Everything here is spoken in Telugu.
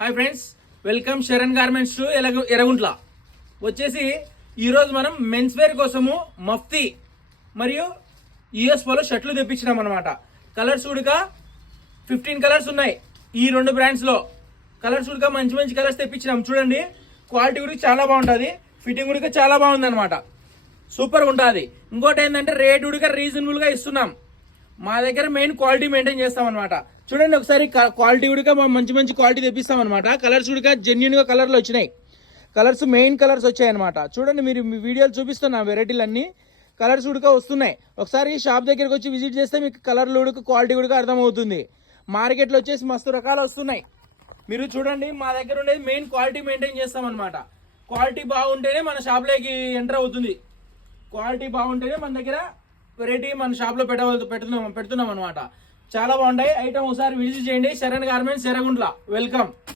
Hi friends, welcome Sharan garments to Yerraguntla. వచ్చేసి ఈరోజు మనం మెన్స్ వేర్ కోసము మఫ్తీ మరియు యుఎస్ పోలో షర్ట్లు తెప్పించినాం అనమాట. కలర్స్ కూడా 15 కలర్స్ ఉన్నాయి. ఈ రెండు బ్రాండ్స్లో కలర్స్ కూడా మంచి మంచి కలర్స్ తెప్పించినాం. చూడండి, క్వాలిటీ కూడా చాలా బాగుంటుంది, ఫిట్టింగ్ కూడా చాలా బాగుంది అనమాట. సూపర్ ఉంటుంది. ఇంకోటి ఏంటంటే రేట్ కూడా రీజనబుల్గా ఇస్తున్నాం. మా దగ్గర మెయిన్ క్వాలిటీ మెయింటైన్ చేస్తాం అనమాట. చూడండి ఒకసారి, క్వాలిటీ కూడా మంచి మంచి క్వాలిటీ తెప్పిస్తాం అనమాట. కలర్స్ కూడా జెన్యున్గా కలర్లు వచ్చినాయి. కలర్స్ మెయిన్ కలర్స్ వచ్చాయి అనమాట. చూడండి, మీరు మీ వీడియోలు చూపిస్తున్నా వెరైటీలు అన్ని కలర్స్ కూడా వస్తున్నాయి. ఒకసారి షాప్ దగ్గరకు వచ్చి విజిట్ చేస్తే మీకు కలర్లు కూడా క్వాలిటీ కూడా అర్థమవుతుంది. మార్కెట్లో వచ్చేసి మస్తు రకాలు వస్తున్నాయి. మీరు చూడండి, మా దగ్గర ఉండేది మెయిన్ క్వాలిటీ మెయింటైన్ చేస్తాం అనమాట. క్వాలిటీ బాగుంటేనే మన షాప్లోకి ఎంటర్ అవుతుంది. క్వాలిటీ బాగుంటేనే మన దగ్గర వెరైటీ మన షాప్లో పెడుతున్నాం అనమాట. చాలా బాగుంటాయి ఐటమ్. ఒకసారి విజిట్ చేయండి. శరణ్ గార్మెంట్స్ ఎర్రగుంట్ల. వెల్కమ్.